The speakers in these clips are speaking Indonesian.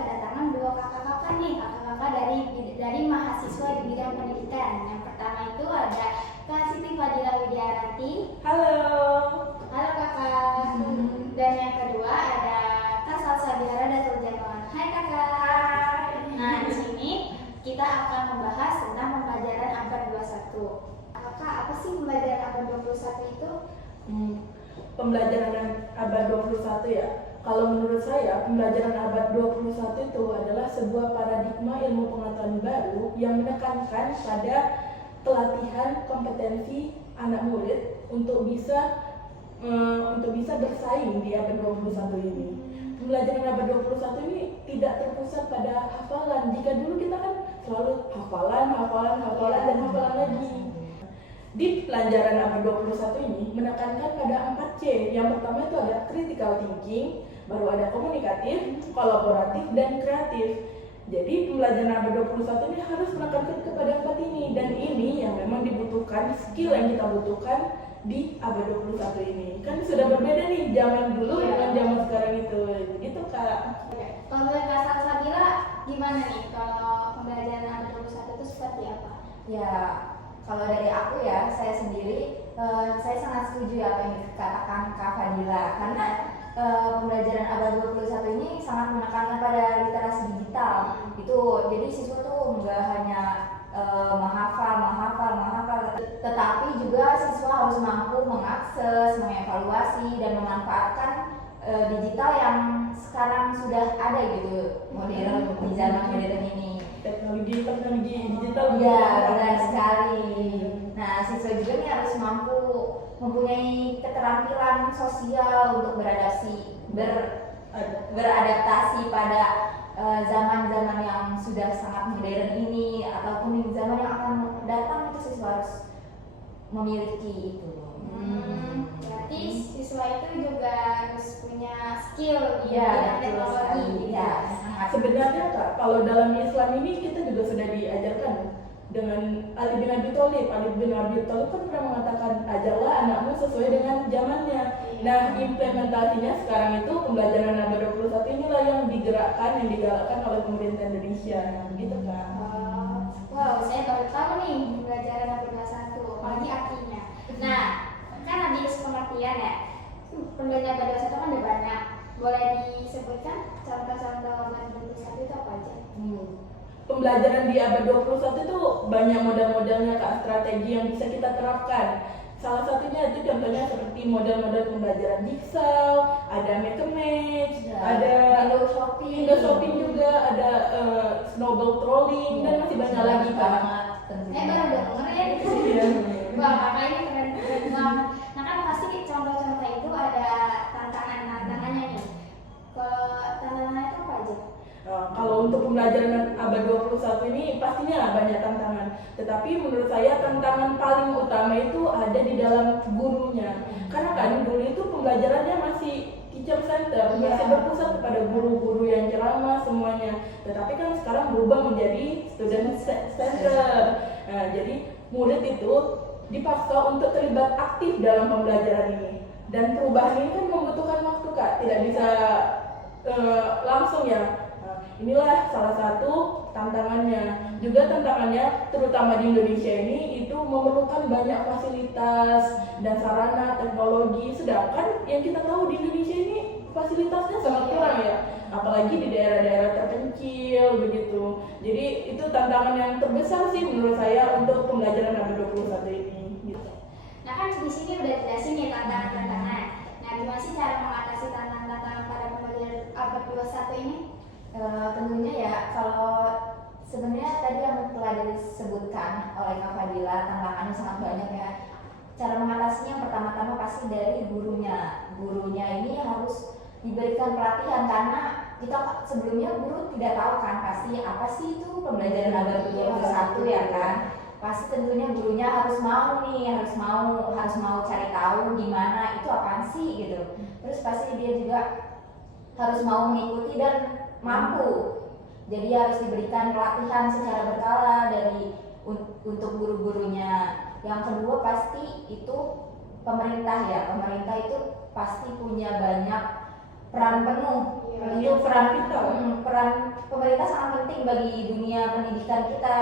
kedatangan dua kakak-kakak nih, kakak-kakak dari mahasiswa di bidang pendidikan. Yang pertama itu ada Kak Siti Fadila Widiaranti. Halo. Halo kakak. Dan yang kedua ada Kak Salsabila Datul Jamal. Hai kakak. Hai. Nah, di sini kita akan membahas tentang pembelajaran abad 21. Kakak, apa sih pembelajaran abad 21 itu? Pembelajaran abad 21 ya. Kalau menurut saya, pembelajaran abad 21 itu adalah sebuah paradigma ilmu pengetahuan baru yang menekankan pada pelatihan kompetensi anak murid untuk bisa bersaing di abad 21 ini. Pembelajaran abad 21 ini tidak terpusat pada hafalan. Jika dulu kita kan selalu hafalan dan hafalan lagi. Di pelajaran abad 21 ini menekankan pada 4C. Yang pertama itu ada critical thinking, baru ada komunikatif, kolaboratif, dan kreatif. Jadi pembelajaran abad 21 ini harus menekankan kepada 4 ini. Dan ini yang memang dibutuhkan, skill yang kita butuhkan di abad 21 ini. Kan sudah berbeda nih zaman dulu dengan zaman sekarang itu. Begitu Kak. Kalau dari Kak Salsabila gimana nih kalau pembelajaran abad 21 itu seperti apa? Ya, kalau dari aku ya, saya sendiri, saya sangat setuju apa yang dikatakan Kak Fadila. Karena pembelajaran abad 21 ini sangat menekankan pada literasi digital. Jadi siswa tuh nggak hanya menghafal, tetapi juga siswa harus mampu mengakses, mengevaluasi, dan memanfaatkan digital yang sekarang sudah ada gitu, modern di zaman modern ini. Teknologi digital. Iya, benar sekali. Nah, siswa juga nih harus mampu mempunyai keterampilan sosial untuk beradaptasi pada zaman-zaman yang sudah sangat modern ini, ataupun di zaman yang akan datang itu siswa harus memiliki itu. Berarti siswa itu juga harus punya skill di Iya, bidang teknologi. Ya, Sebenarnya Kak, kalau dalam Islam ini kita juga sudah diajarkan dengan Ali bin Abi Thalib. Ali bin Abi Thalib kan pernah mengatakan, ajarlah anakmu sesuai dengan zamannya. Nah, implementasinya sekarang itu pembelajaran abad 21 inilah yang digalakkan oleh pemerintah Indonesia. Gitu Kak. Wow, saya baru tahu nih pembelajaran abad 21, apalagi artinya. Nah, kan habis pengertian ya. Pembelajaran abad 21 kan ada banyak. Boleh disebutkan contoh-contoh abad 21 itu apa aja? Pembelajaran di abad 21 itu banyak model-modelnya Kak, strategi yang bisa kita terapkan. Salah satunya itu contohnya seperti model-model pembelajaran Jigsaw, ada Make a Match, ada Window Shopping juga, ada Snowball Trolling, dan masih banyak lagi Kak. Baru denger ya. Iya. Wah, kakak ini keren banget. Nah kan pasti contoh-contoh itu ada tantangannya nih. Kalau tantangannya itu apa aja? Kalau untuk pembelajaran abad 21 ini pastinya banyak tantangan. Tetapi menurut saya tantangan paling utama itu ada di dalam gurunya. Karena kan dulu itu pembelajarannya masih teacher center, masih berpusat kepada guru-guru yang ceramah semuanya. Tetapi kan sekarang berubah menjadi student center. Nah, jadi murid itu dipaksa untuk terlibat aktif dalam pembelajaran ini. Dan perubahan ini kan membutuhkan waktu Kak, tidak bisa langsung ya. Inilah salah satu tantangannya. Juga tantangannya terutama di Indonesia ini itu memerlukan banyak fasilitas dan sarana teknologi. Sedangkan yang kita tahu di Indonesia ini fasilitasnya sangat kurang ya. Apalagi di daerah-daerah terpencil begitu. Jadi itu tantangan yang terbesar sih menurut saya untuk pembelajaran abad 21 ini. Gitu. Nah kan di sini udah jelasin nih tantangan-tantangan. Nah gimana sih cara mengatasi tantangan-tantangan pada pembelajaran abad 21 ini? Tentunya ya, kalau sebenarnya tadi yang telah disebutkan oleh Kak Fadila, tantangannya sangat banyak ya. Cara mengatasinya yang pertama-tama pasti dari gurunya. Gurunya ini harus diberikan pelatihan, karena kita sebelumnya guru tidak tahu kan pasti apa sih itu pembelajaran abad 21 ya kan. Pasti tentunya gurunya harus mau cari tahu gimana itu apaan sih gitu. Terus pasti dia juga harus mau mengikuti dan mampu. Jadi harus diberikan pelatihan secara berkala untuk guru-gurunya. Yang kedua pasti itu pemerintah ya. Pemerintah itu pasti punya banyak peran penuh Itu peran vital. peran pemerintah sangat penting bagi dunia pendidikan kita.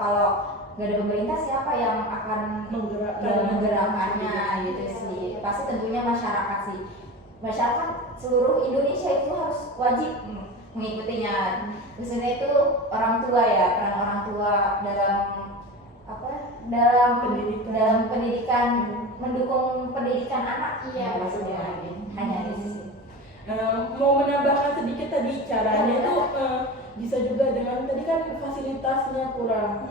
Kalau nggak ada pemerintah, siapa yang akan menggerakkannya gitu sih? Pasti tentunya masyarakat sih. Masyarakat seluruh Indonesia itu harus wajib mengikutinya. Khususnya itu orang tua ya, peran orang tua dalam dalam pendidikan, mendukung pendidikan anak. Iya, maksudnya hanya itu sih. Mau menambahkan sedikit tadi caranya itu bisa juga dengan tadi kan fasilitasnya kurang.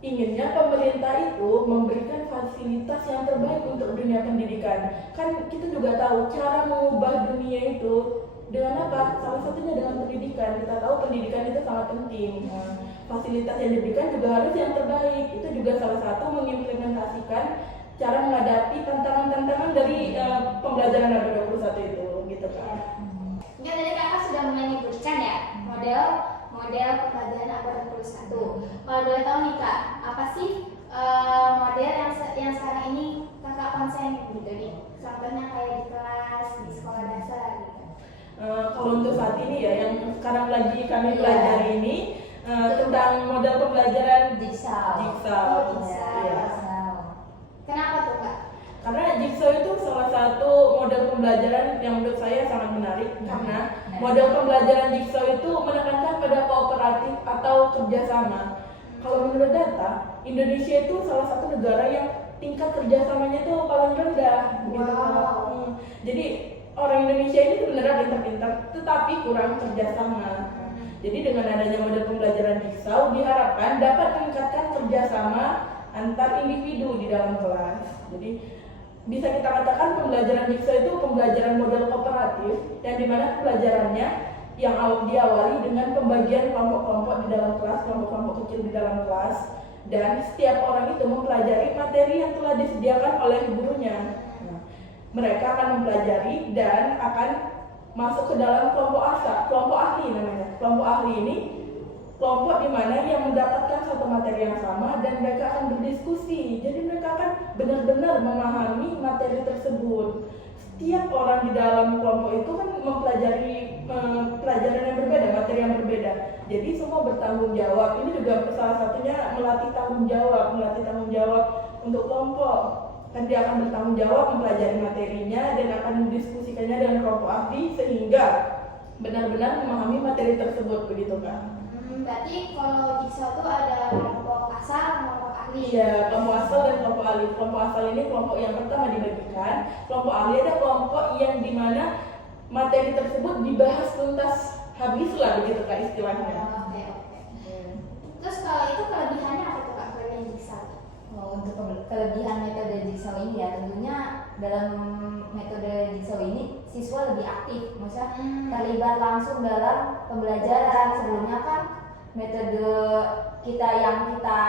Inginnya pemerintah itu memberikan fasilitas yang terbaik untuk dunia pendidikan. Kan kita juga tahu cara mengubah dunia itu dengan apa? Salah satunya dengan pendidikan. Kita tahu pendidikan itu sangat penting. Fasilitas yang diberikan juga harus yang terbaik. Itu juga salah satu mengimplementasikan cara menghadapi tantangan-tantangan dari pembelajaran abad 21 itu, gitu kan. Ya, tadi kakak sudah menyebutkan ya model pembelajaran abad 21. Kalau boleh tahu nih kak, apa sih model yang sekarang ini kakak konsen gitu nih? Contohnya kayak di kelas, di sekolah dasar gitu. Kalau untuk saat ini ya, yang sekarang lagi kami pelajari ini tentang model pembelajaran Jigsaw. Iya. Kenapa tuh kak? Karena Jigsaw itu salah satu model pembelajaran yang menurut saya sangat menarik karena model pembelajaran Jigsaw itu menekankan pada kooperatif atau kerjasama. Kalau menurut data, Indonesia itu salah satu negara yang tingkat kerjasamanya itu paling rendah. Gitu. Jadi orang Indonesia ini sebenarnya pintar-pintar, tetapi kurang kerjasama. Jadi dengan adanya model pembelajaran Jigsaw diharapkan dapat meningkatkan kerjasama antar individu di dalam kelas. Jadi bisa kita katakan pembelajaran Jigsaw itu pembelajaran model kooperatif yang dimana pembelajarannya yang diawali dengan pembagian kelompok-kelompok di dalam kelas, kelompok-kelompok kecil di dalam kelas, dan setiap orang itu mempelajari materi yang telah disediakan oleh gurunya. Mereka akan mempelajari dan akan masuk ke dalam kelompok ahli namanya. Kelompok ahli ini kelompok di mana yang mendapatkan satu materi yang sama dan mereka akan berdiskusi. Jadi mereka akan benar-benar memahami materi tersebut. Setiap orang di dalam kelompok itu kan mempelajari pelajaran yang berbeda, materi yang berbeda. Jadi semua bertanggung jawab. Ini juga salah satunya melatih tanggung jawab untuk kelompok. Kan dia akan bertanggung jawab mempelajari materinya dan akan mendiskusikannya dengan kelompok ahli sehingga benar-benar memahami materi tersebut, begitu kan? Berarti kalau Jigsaw itu ada kelompok asal, kelompok ahli. Iya, kelompok asal dan kelompok ahli. Kelompok asal ini kelompok yang pertama dibagikan. Kelompok ahli ada kelompok yang dimana materi tersebut dibahas tuntas habis lah, begitu kak istilahnya. Oke. Terus kalau itu kelebihannya apa tuh kak kelebihan Jigsaw? Untuk kelebihan metode Jigsaw ini ya, tentunya dalam metode Jigsaw ini siswa lebih aktif, maksudnya terlibat langsung dalam pembelajaran. Sebelumnya kan metode yang kita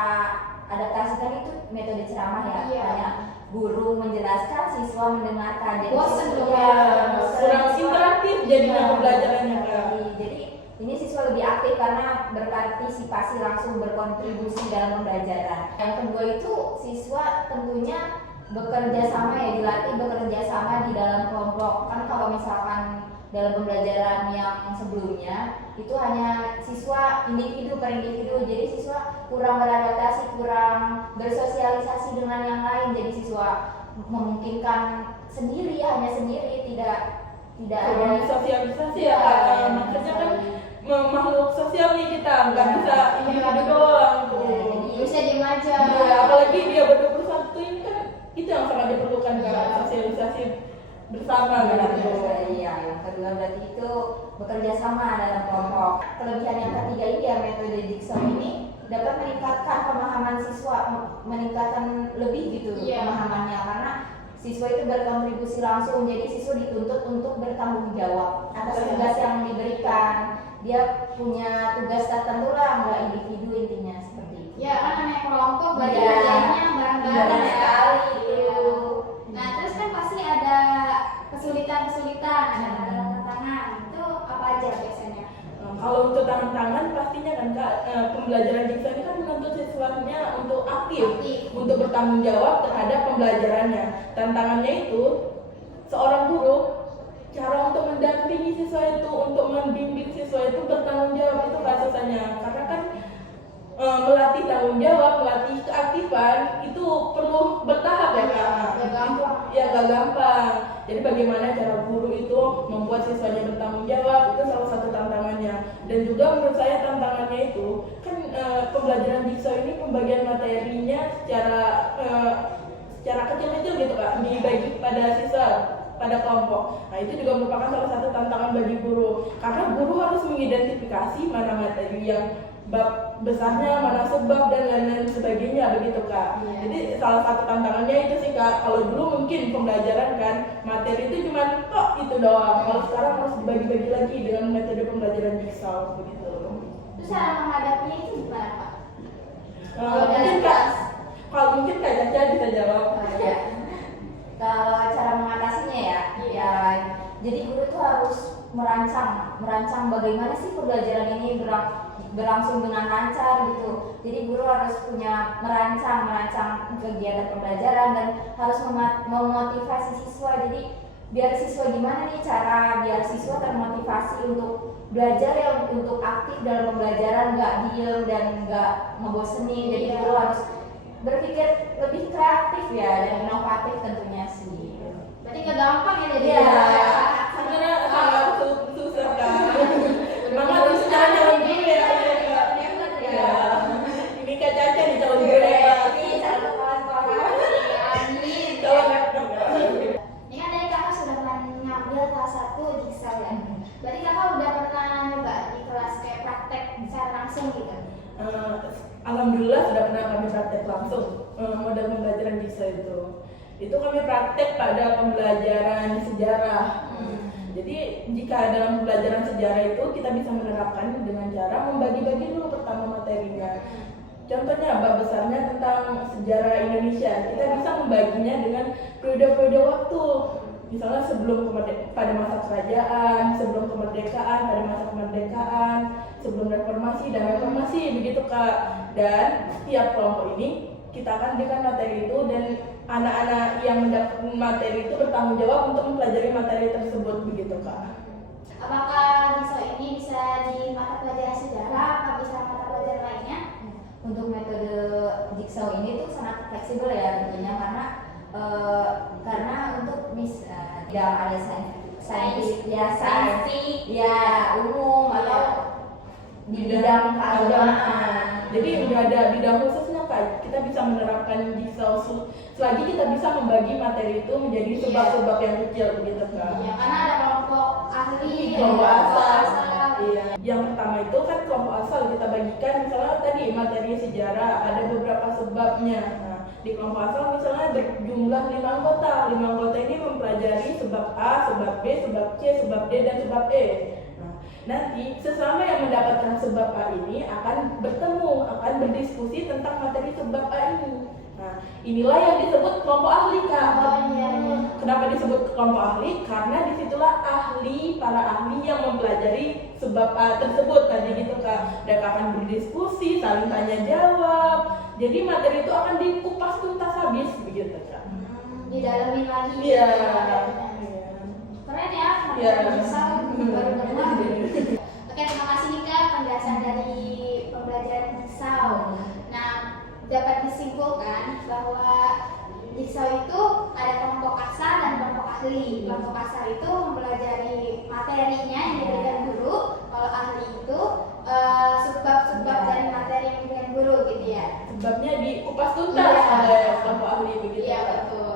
adaptasikan itu metode ceramah ya, kayak guru menjelaskan, siswa mendengarkan. Jadi Bosen dong ya, kurang interaktif jadinya pembelajarannya kak. Jadi ini siswa lebih aktif karena berpartisipasi langsung, berkontribusi dalam pembelajaran. Yang kedua itu siswa tentunya bekerja sama ya, dilatih bekerja sama di dalam kelompok. Kan kalau misalkan dalam pembelajaran yang sebelumnya itu hanya siswa individu per individu, jadi siswa kurang beradaptasi, kurang bersosialisasi dengan yang lain. Jadi siswa memungkinkan sendiri ya, hanya sendiri, tidak ada sosialisasi ya kak. Maksudnya kan makhluk sosial nih kita, nggak bisa individu doang tuh. Bisa diem aja. Ya, apalagi dia ber-21 ini kan itu yang sangat diperlukan kan, sosialisasi bersama gitu. Iya, yang kedua berarti itu bekerja sama dalam kelompok. Kelebihan yang ketiga ini ya, metode Jigsaw ini dapat meningkatkan pemahaman siswa, meningkatkan lebih gitu pemahamannya, karena siswa itu berkontribusi langsung. Jadi siswa dituntut untuk bertanggung jawab atas tugas yang diberikan. Dia punya tugas tertentu lah, nggak individu intinya seperti itu. Ya kan namanya kelompok, berarti kerjanya bareng-bareng sekali gitu. Nah terus kan pasti ada kesulitan, ada tantangan. Itu apa aja biasanya? Kalau untuk tantangan pastinya kan kak, pembelajaran Jigsaw ini kan menuntut siswanya untuk aktif, untuk bertanggung jawab terhadap pembelajarannya. Tantangannya itu seorang guru cara untuk mendampingi siswa itu, untuk membimbing siswa itu bertanggung jawab itu Kak susahnya. Karena kan melatih tanggung jawab, melatih keaktifan itu perlu bertahap ya Kak. Gak gampang. Ya gak gampang. Jadi bagaimana cara guru itu membuat siswanya bertanggung jawab itu salah satu tantangannya. Dan juga menurut saya tantangannya itu kan pembelajaran jigsaw ini pembagian materinya secara kecil-kecil gitu Kak, dibagi pada siswa, pada kelompok. Nah itu juga merupakan salah satu tantangan bagi guru, karena guru harus mengidentifikasi mana materi yang bab besarnya, mana sebab dan lain-lain sebagainya begitu Kak. Iya. Jadi salah satu tantangannya itu sih Kak. Kalau dulu mungkin pembelajaran kan materi itu cuma tok itu doang. Kalau sekarang harus dibagi-bagi lagi dengan metode pembelajaran jigsaw begitu. Terus cara menghadapinya itu gimana Kak? Mungkin Kak Caca bisa jawab. Ya. Kalau cara mengatasinya ya, jadi guru tuh harus merancang bagaimana sih pembelajaran ini berlangsung dengan lancar gitu. Jadi guru harus punya merancang kegiatan pembelajaran dan harus memotivasi siswa. Jadi biar siswa gimana nih cara biar siswa termotivasi untuk belajar ya, untuk aktif dalam pembelajaran, nggak diem dan nggak ngebosenin. Jadi guru harus berpikir lebih kreatif ya dan inovatif tentunya sih. Berarti gak gampang ya jadi Iya. Sebenarnya sangat susah Kak. Semangat terus jalan dulu ya. Ya. Ini Kak Caca nih calon guru ya. Ini cara kepala sekolah. Amin. Calon Ini kan dari kakak sudah pernah ngambil kelas 1 jigsaw ya. Berarti kakak udah pernah nyoba di kelas kayak praktek secara langsung gitu. Alhamdulillah sudah pernah kami praktek langsung model pembelajaran jigsaw itu. Itu kami praktek pada pembelajaran sejarah. Jadi jika dalam pembelajaran sejarah itu kita bisa menerapkan dengan cara membagi-bagi dulu pertama materinya. Contohnya bab besarnya tentang sejarah Indonesia, kita bisa membaginya dengan periode-periode waktu. Misalnya pada masa kerajaan, sebelum kemerdekaan, pada masa kemerdekaan, sebelum reformasi dan reformasi begitu Kak. Dan setiap kelompok ini kita akan berikan materi itu dan anak-anak yang mendapat materi itu bertanggung jawab untuk mempelajari materi tersebut begitu Kak. Apakah jigsaw ini bisa di mata pelajaran sejarah atau bisa mata pelajaran lainnya? Untuk metode jigsaw ini tuh sangat fleksibel ya tentunya karena untuk bisa tidak ada sains ya umum atau di bidang keagamaan. Jadi nggak ada bidang khususnya Kak. Kita bisa menerapkan jigsaw selagi kita bisa membagi materi itu menjadi sebab-sebab yang kecil begitu Kak. Ya karena ada kelompok ahli, Kelompok asal. asal. Iya. Yang pertama itu kan kelompok asal kita bagikan misalnya tadi materi sejarah ada beberapa sebabnya. Nah, di kelompok asal misalnya berjumlah 5 anggota. 5 anggota ini mempelajari sebab A, sebab B, sebab C, sebab D dan sebab E. Nah, nanti sesama yang mendapatkan sebab A ini akan bertemu, akan berdiskusi tentang materi sebab A ini. Nah, inilah yang disebut kelompok ahli Kak. Oh, iya. Kenapa disebut kelompok ahli? Karena disitulah para ahli yang mempelajari sebab A tersebut tadi gitu Kak. Mereka akan berdiskusi, saling tanya jawab. Jadi materi itu akan dikupas tuntas habis begitu Kak. Didalamin lagi. Iya. Keren ya, Iya. jigsaw baru dengar. Oke, terima kasih nih Kak penjelasan dari pembelajaran jigsaw. Nah, dapat disimpulkan bahwa jigsaw itu ada kelompok asal dan kelompok ahli. Kelompok asal itu mempelajari materinya yang diberikan guru, kalau ahli itu sebab-sebab dari materi yang diberikan guru gitu ya. Sebabnya dikupas tuntas Iya. oleh kelompok ahli begitu. Iya betul.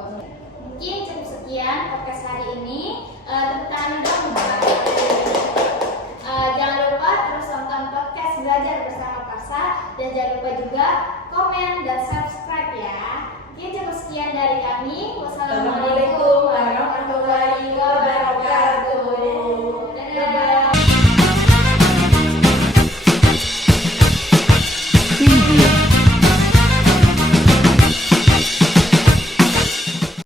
Mungkin cukup sekian podcast hari ini. Tepuk tangan dong buat jangan lupa terus tonton podcast Belajar Bersama Parsa dan jangan lupa juga komen dan subscribe ya. Mungkin cukup sekian dari kami.